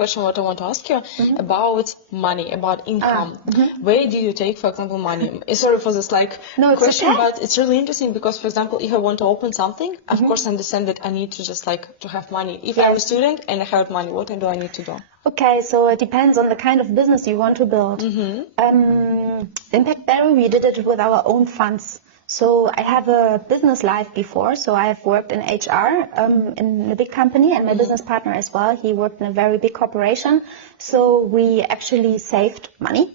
question what I want to ask you about money, about income. Where do you take, for example, money? Sorry for this question, but it's really interesting because, for example, if I want to open something, of course I understand that I need to just to have money. If I'm a student and I have money, what do I need to do? Okay, so it depends on the kind of business you want to build. Impact Berry, we did it with our own funds. So I have a business life before, so I've worked in HR in a big company, and my business partner as well, he worked in a very big corporation. So we actually saved money,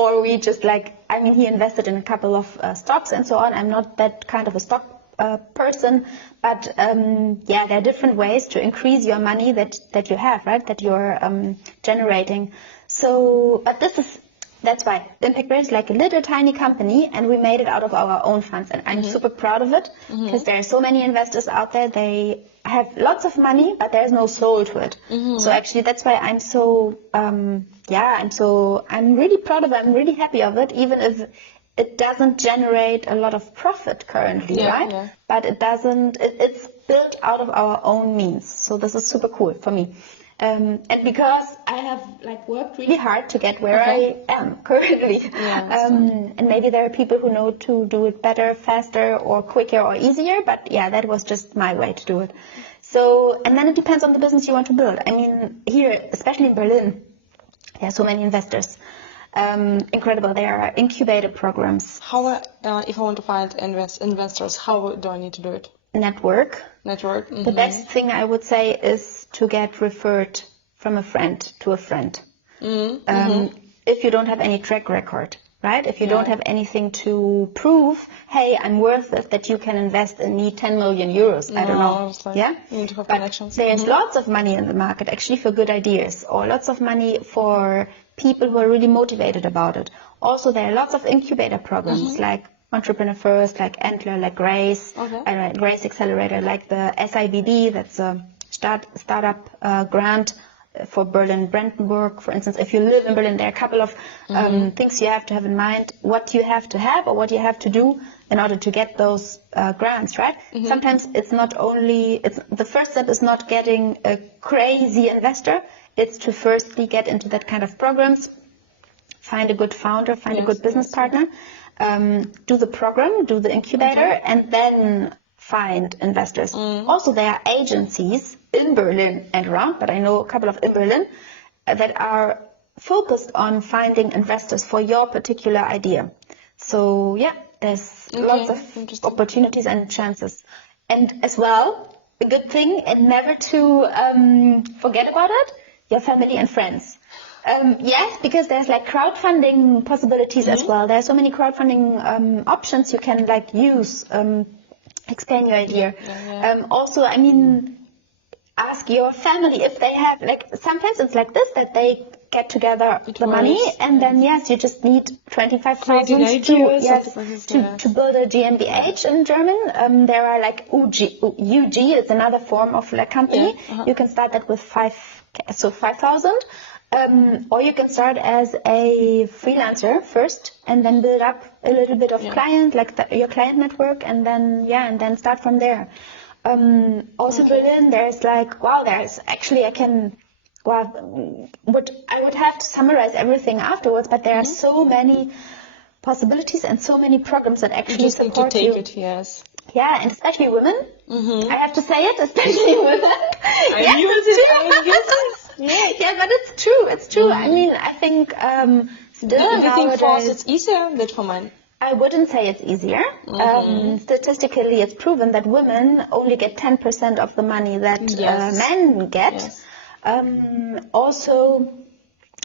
or we just he invested in a couple of stocks and so on. I'm not that kind of a stock person, but there are different ways to increase your money that you have, right, that you're generating. So, but that's why Impact Berry is like a little tiny company, and we made it out of our own funds, and I'm super proud of it because there are so many investors out there. They have lots of money, but there's no soul to it. So actually, that's why I'm so I'm really proud of it. I'm really happy of it, even if it doesn't generate a lot of profit currently, right? Yeah. But it's built out of our own means. So this is super cool for me. And because I have worked really hard to get where I am currently. And maybe there are people who know to do it better, faster, or quicker, or easier. But that was just my way to do it. So, and then it depends on the business you want to build. I mean, here, especially in Berlin, there are so many investors. Incredible. There are incubator programs. How, if I want to find investors, how do I need to do it? Network. The best thing I would say is to get referred from a friend to a friend. If you don't have any track record, right? If you don't have anything to prove, hey, I'm worth it, that you can invest in me 10 million euros. I don't know. You need to have connections. There's lots of money in the market actually for good ideas, or lots of money for people who are really motivated about it. Also, there are lots of incubator programs like Entrepreneur First, like Antler, like Grace, Grace Accelerator, like the SIBD, that's a startup grant for Berlin-Brandenburg. For instance, if you live in Berlin, there are a couple of things you have to have in mind, what you have to have or what you have to do in order to get those grants, right? Sometimes it's not only, the first step is not getting a crazy investor, it's to firstly get into that kind of programs, find a good founder, find a good business partner, do the program, do the incubator, and then find investors. Also, there are agencies in Berlin and around, but I know a couple of in Berlin that are focused on finding investors for your particular idea. So there's lots of opportunities and chances. And as well, a good thing, and never to forget about it, your family and friends. Yes, because there's crowdfunding possibilities as well. There are so many crowdfunding options you can use, explain your idea. Also, I mean, ask your family if they have, sometimes it's like this, that they get together the money, and then you just need 25,000 to build a GmbH in German. There are UG, it's another form of company. You can start that with 5,000. Or you can start as a freelancer first, and then build up a little bit of client, your client network, and then start from there. Also Berlin, there's there's actually I would have to summarize everything afterwards, but there are so many possibilities and so many programs that actually support you. Yeah, and especially women. I have to say it, especially women. But it's true. It's true. I mean, I think do you think for us it's easier than for men? I wouldn't say it's easier. Statistically, it's proven that women only get 10% of the money that men get. Also,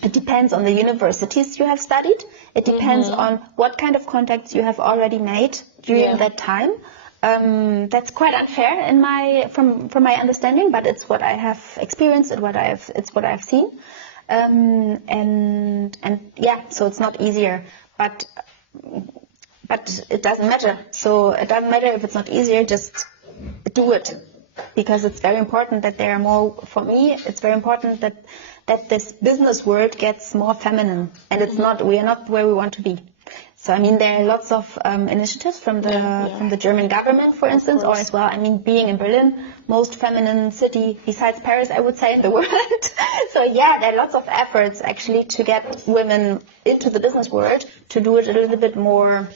it depends on the universities you have studied. It depends on what kind of contacts you have already made during that time. That's quite unfair from my understanding, but it's what I have experienced and it's what I've seen. So it's not easier, but it doesn't matter. So it doesn't matter if it's not easier, just do it, because it's very important that there are more. For me, it's very important that this business world gets more feminine, and we are not where we want to be. So I mean, there are lots of initiatives from the German government, for instance, or as well. I mean, being in Berlin, most feminine city besides Paris, I would say, in the world. So yeah, there are lots of efforts actually to get women into the business world, to do it a little bit more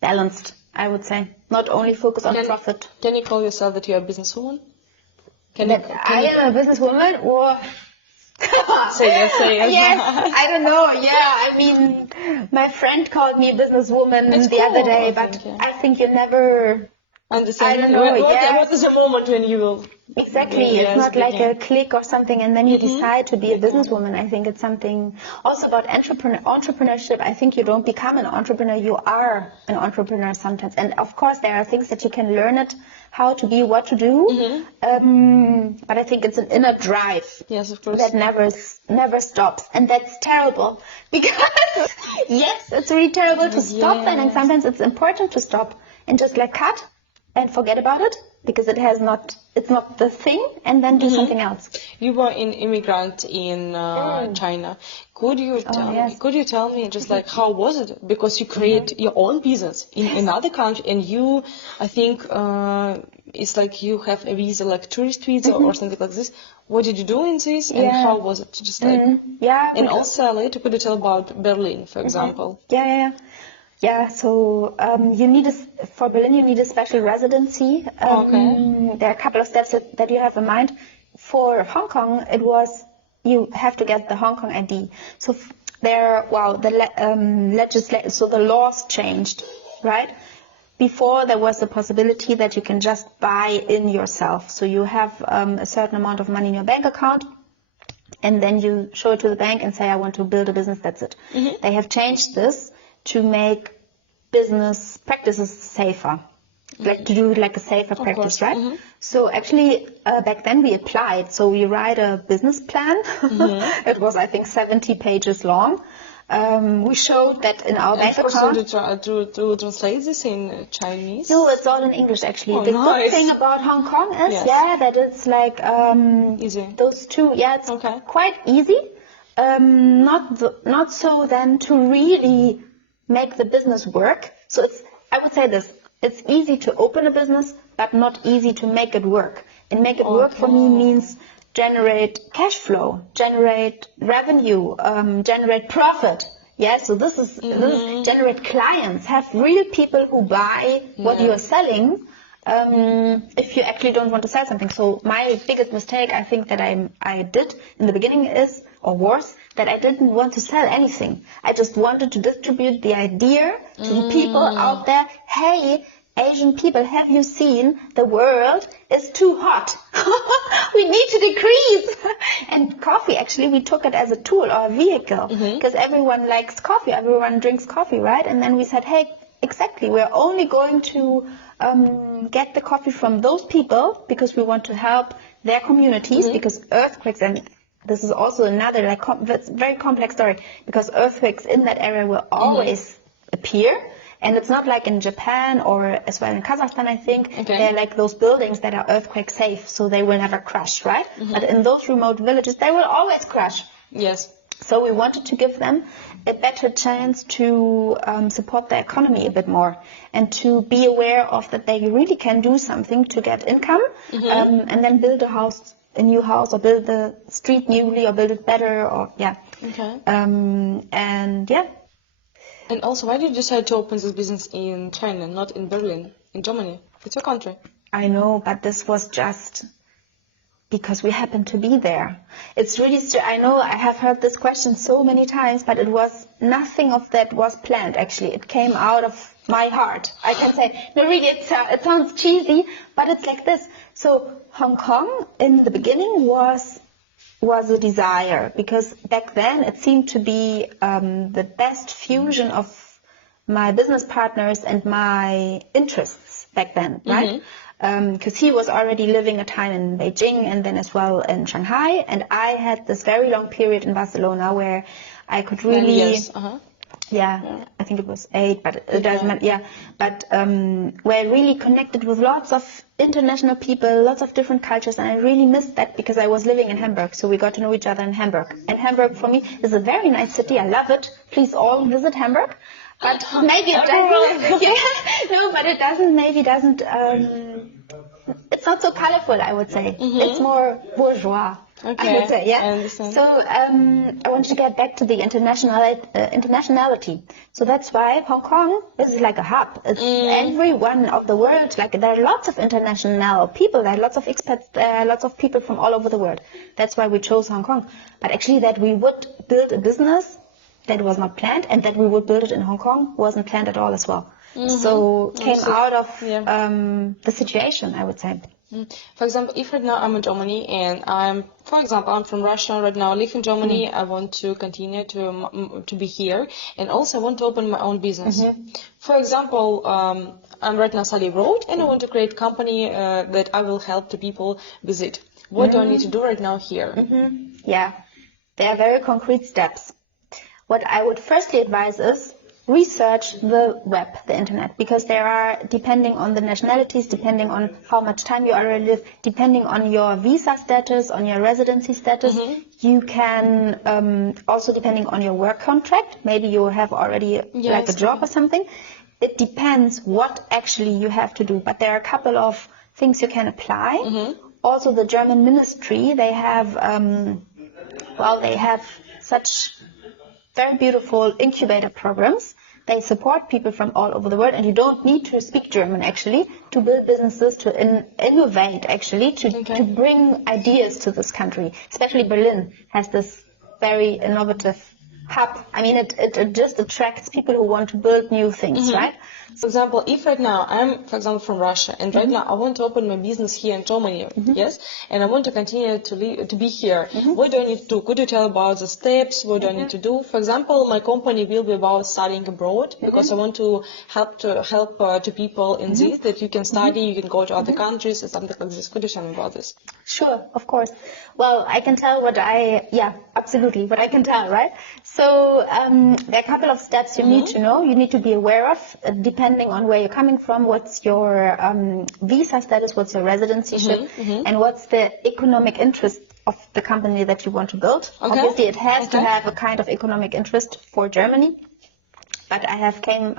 balanced, I would say. Not only focus on profit. Can you call yourself that you're a businesswoman? I am a businesswoman, or say yes. Yes, I don't know. Yeah, I mean, my friend called me businesswoman the other day, but I think you never understand. I don't know. What is the moment when you will? Exactly. It's not like a click or something, and then you decide to be a businesswoman. I think it's something also about entrepreneurship. I think you don't become an entrepreneur; you are an entrepreneur sometimes. And of course, there are things that you can learn it, how to be, what to do. But I think it's an inner drive. Yes, of course. That never stops, and that's terrible because yes, it's really terrible to stop, and sometimes it's important to stop and just like cut and forget about it, because it's not the thing, and then do something else. You were an immigrant in China. Could you tell me just like how was it? Because you create your own business in another country, and you, I think, it's like you have a visa, like tourist visa or something like this. What did you do in this, and how was it? Just like and also later, could you tell about Berlin, for example? Yeah, so for Berlin you need a special residency. There are a couple of steps that you have in mind. For Hong Kong, it was you have to get the Hong Kong ID. So the laws changed, right? Before there was the possibility that you can just buy in yourself. So you have a certain amount of money in your bank account, and then you show it to the bank and say, I want to build a business, that's it. They have changed this to make business practices safer, like to do it like a safer practice, right? So actually, back then we applied. So we write a business plan. It was, I think, 70 pages long. We showed that in our bank account. To translate this in Chinese? No, it's all in English actually. The good thing about Hong Kong is, that it's like easy. Those two. Yeah, it's quite easy. Not so then to really make the business work. So I would say this, it's easy to open a business, but not easy to make it work. And make it work for me means generate cash flow, generate revenue, generate profit. Yeah, so this is generate clients, have real people who buy what you are selling. If you actually don't want to sell something. So my biggest mistake, I think, that I did in the beginning was that I didn't want to sell anything. I just wanted to distribute the idea to the people out there. Hey, Asian people, have you seen the world is too hot? We need to decrease. And coffee, actually, we took it as a tool or a vehicle, because everyone likes coffee, everyone drinks coffee, right? And then we said, hey, exactly, we're only going to get the coffee from those people because we want to help their communities, because earthquakes, and this is also another that's very complex story, because earthquakes in that area will always appear. And it's not like in Japan or as well in Kazakhstan, I think. They're like those buildings that are earthquake safe, so they will never crash, right? But in those remote villages, they will always crash. Yes. So we wanted to give them a better chance to support their economy a bit more, and to be aware of that they really can do something to get income, and then build a new house, or build the street newly, or build it better, or And also, why did you decide to open this business in China, not in Berlin, in Germany? It's your country. I know, but this was just because we happened to be there. It's really, I know I have heard this question so many times, but nothing of that was planned, actually. It came out of my heart. I can say, no, really, it sounds cheesy, but it's like this. So Hong Kong, in the beginning, was a desire, because back then it seemed to be the best fusion of my business partners and my interests back then, right? Because he was already living a time in Beijing and then as well in Shanghai, and I had this very long period in Barcelona where I could really I think it was 8, but it doesn't matter. Yeah, but we're really connected with lots of international people, lots of different cultures, and I really missed that because I was living in Hamburg, so we got to know each other in Hamburg. And Hamburg for me is a very nice city. I love it. Please all visit Hamburg. But maybe it doesn't. No, but it doesn't. Maybe doesn't. It's not so colorful, I would say. It's more bourgeois. Okay, I would say, I understand. So I want to get back to the internationality. So that's why Hong Kong is like a hub. It's everyone of the world. Like there are lots of international people. There are lots of expats. There are lots of people from all over the world. That's why we chose Hong Kong. But actually, that we would build a business that was not planned, and that we would build it in Hong Kong wasn't planned at all as well. So came out of the situation, I would say. For example, if right now I'm in Germany and I'm from Russia right now, I live in Germany, I want to continue to be here, and also I want to open my own business. For example, I'm right now studying abroad and I want to create a company that I will help the people visit. What do I need to do right now here? Yeah, there are very concrete steps. What I would firstly advise is research the web, the internet, because there are, depending on the nationalities, depending on how much time you already live, depending on your visa status, on your residency status, you can, also depending on your work contract, maybe you have already like a job or something. It depends what actually you have to do, but there are a couple of things you can apply. Also the German ministry, they have, they have such very beautiful incubator programs. They support people from all over the world, and you don't need to speak German actually to build businesses, to innovate actually, to bring ideas to this country. Especially Berlin has this very innovative hub. I mean, it just attracts people who want to build new things, right? For example, if right now I'm, for example, from Russia, and right now I want to open my business here in Germany, and I want to continue to be here, what do I need to do? Could you tell about the steps? What do I need to do? For example, my company will be about studying abroad, because I want to help to people in this, that you can study, you can go to other countries and something like this. Could you tell me about this? Sure, of course. Well, I can tell what absolutely, what I can tell, right? So there are a couple of steps you need to know, you need to be aware of, depending on where you're coming from, what's your visa status, what's your residencyship, and what's the economic interest of the company that you want to build. Obviously, it has to have a kind of economic interest for Germany. But I have come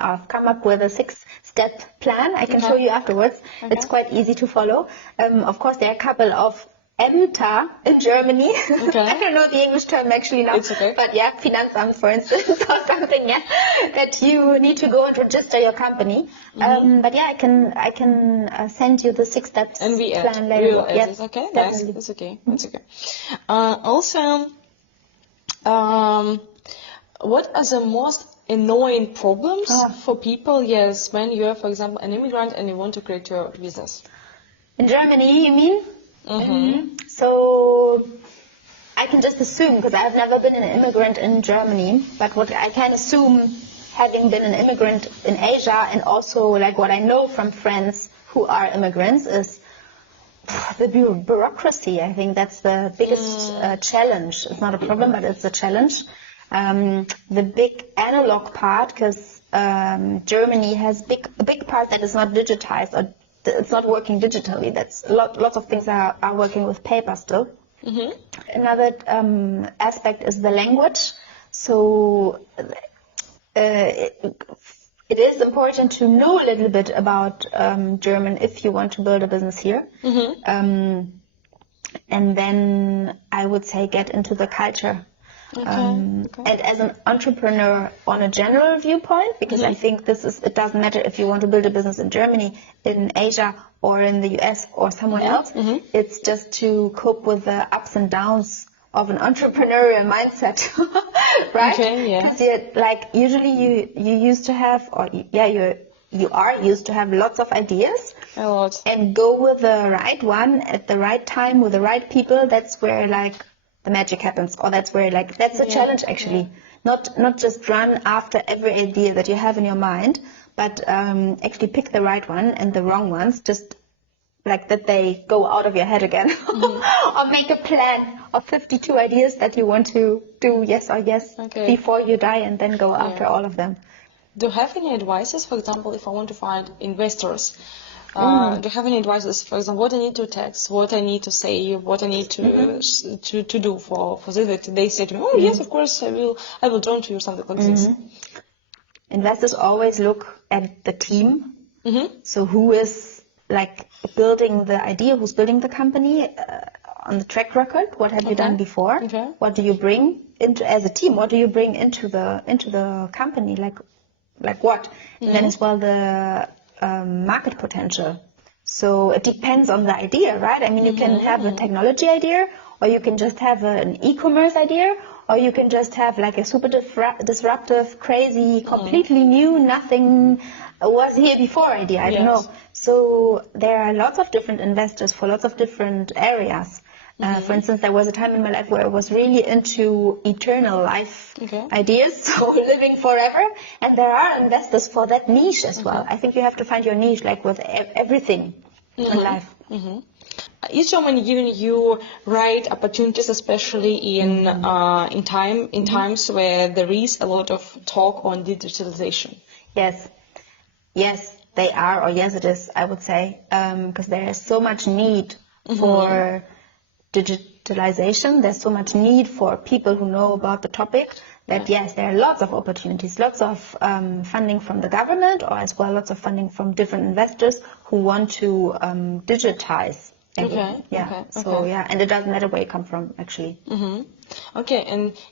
up with a 6-step plan. I can show you afterwards. It's quite easy to follow. Of course, there are a couple of Ämter in Germany. I don't know the English term actually now. It's okay. But yeah, Finanzamt, for instance, or something, that you need to go and register your company. But yeah, I can send you the 6-step plan later. Yes, okay, nice. It's okay. It's okay. Also, what are the most annoying problems for people, when you are, for example, an immigrant and you want to create your business? In Germany, you mean? So I can just assume, because I've never been an immigrant in Germany, but what I can assume, having been an immigrant in Asia, and also like what I know from friends who are immigrants, is the bureaucracy. I think that's the biggest challenge. It's not a problem, but it's a challenge. The big analog part, because Germany has a big part that is not digitized, or it's not working digitally. That's lots of things are working with paper still. Another aspect is the language. So it is important to know a little bit about German if you want to build a business here. And then I would say get into the culture. And as an entrepreneur on a general viewpoint, because I think it doesn't matter if you want to build a business in Germany, in Asia, or in the US, or somewhere else. It's just to cope with the ups and downs of an entrepreneurial mindset, right? Because like usually you used to have, or you are used to have lots of ideas, and go with the right one at the right time with the right people. That's where like the magic happens, or that's where that's a challenge actually. Not just run after every idea that you have in your mind, but actually pick the right one, and the wrong ones just like that they go out of your head again, or make a plan of 52 ideas that you want to do yes or yes before you die, and then go after all of them. Do you have any advices, for example, if I want to find investors? Do you have any advices, for example, what I need to text, what I need to say, what I need to do for this? They say to me, oh yes, of course, I will join to you, something like this. Investors always look at the team. So who is like building the idea, who's building the company, on the track record, what have you done before? What do you bring into as a team? What do you bring into the company? Like what? And then as well the market potential. So it depends on the idea, right? I mean, you can have a technology idea, or you can just have an e-commerce idea, or you can just have like a super disruptive, crazy, completely new, nothing was here before idea. I don't know. So there are lots of different investors for lots of different areas. For instance, there was a time in my life where I was really into eternal life ideas, so living forever, and there are investors for that niche as well. I think you have to find your niche, like with everything in life. Is Germany giving you right opportunities, especially in times where there is a lot of talk on digitalization? Yes, they are, or yes, it is, I would say, because there is so much need for digitalization. There's so much need for people who know about the topic that yes, there are lots of opportunities, lots of funding from the government, or as well lots of funding from different investors who want to digitize everything. And it doesn't matter where you come from, actually. And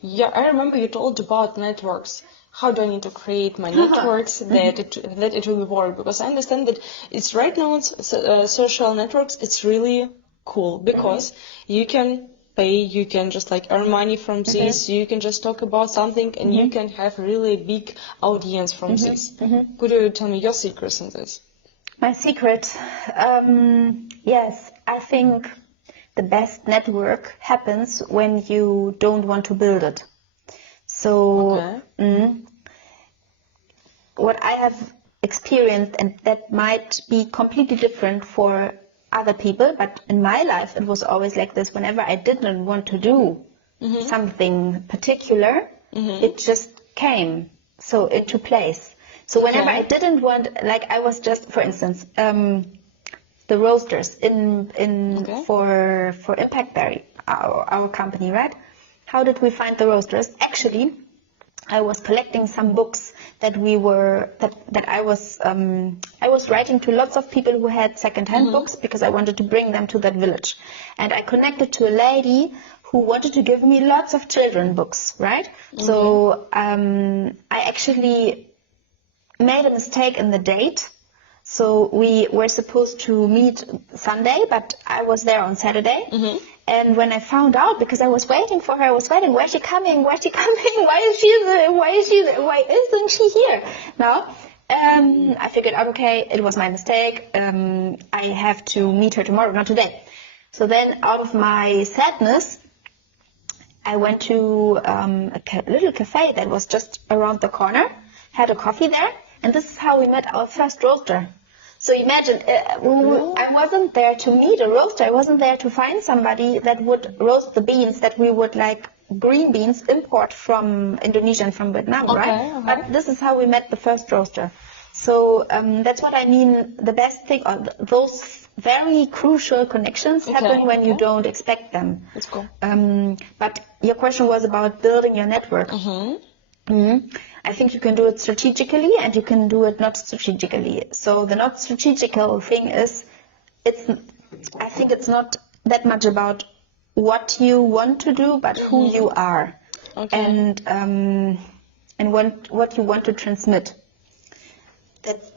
I remember you told about networks. How do I need to create my networks that it will work? Because I understand that it's right now social networks. It's really cool because you can pay, you can just like earn money from this, you can just talk about something, and you can have really big audience from this. Could you tell me your secrets in this? My secret, yes, I think the best network happens when you don't want to build it. So what I have experienced, and that might be completely different for other people, but in my life it was always like this. Whenever I didn't want to do something particular, it just came into place. So whenever I didn't want, like I was just, for instance, the roasters for Impact Berry, our company, right? How did we find the roasters? Actually, I was collecting some books that I was writing to lots of people who had secondhand books, because I wanted to bring them to that village. And I connected to a lady who wanted to give me lots of children books, right? So I actually made a mistake in the date. So we were supposed to meet Sunday, but I was there on Saturday. And when I found out, because I was waiting for her, where's she coming? Why isn't she here now? I figured out, okay, it was my mistake. I have to meet her tomorrow, not today. So then, out of my sadness, I went to a little cafe that was just around the corner, had a coffee there, and this is how we met our first roaster. So imagine, I wasn't there to meet a roaster. I wasn't there to find somebody that would roast the beans that we would, like green beans, import from Indonesia and from Vietnam, right? But this is how we met the first roaster. So that's what I mean. The best thing, or those very crucial connections happen when you don't expect them. That's cool. But your question was about building your network. I think you can do it strategically, and you can do it not strategically. So the not strategical thing is, I think it's not that much about what you want to do, but who you are, and what you want to transmit.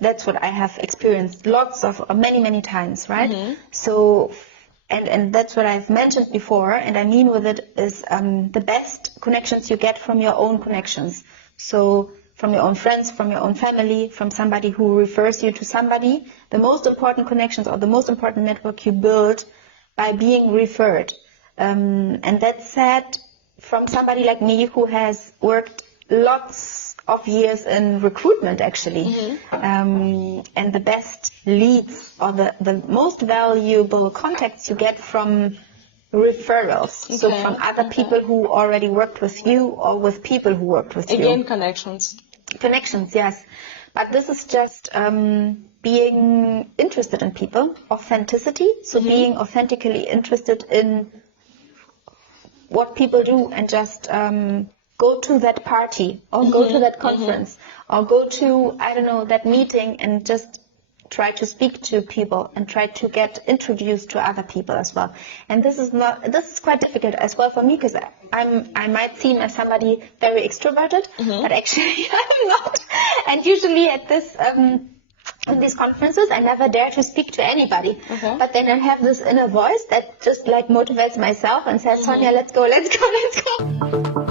That's what I have experienced many times, right? So, and that's what I've mentioned before, and I mean with it is the best connections you get from your own connections. So from your own friends, from your own family, from somebody who refers you to somebody, the most important connections or the most important network you build by being referred. And that's said from somebody like me who has worked lots of years in recruitment, actually. And the best leads or the most valuable contacts you get from referrals. So from other people who already worked with you or with people who worked with you. Again, connections. Connections, yes. But this is just being interested in people, authenticity. So being authentically interested in what people do and just go to that party or go to that conference or go to, I don't know, that meeting and just try to speak to people and try to get introduced to other people as well. And this is quite difficult as well for me, because I might seem as somebody very extroverted, but actually I'm not. And usually at in these conferences, I never dare to speak to anybody. But then I have this inner voice that just like motivates myself and says, Sonja, let's go, let's go, let's go.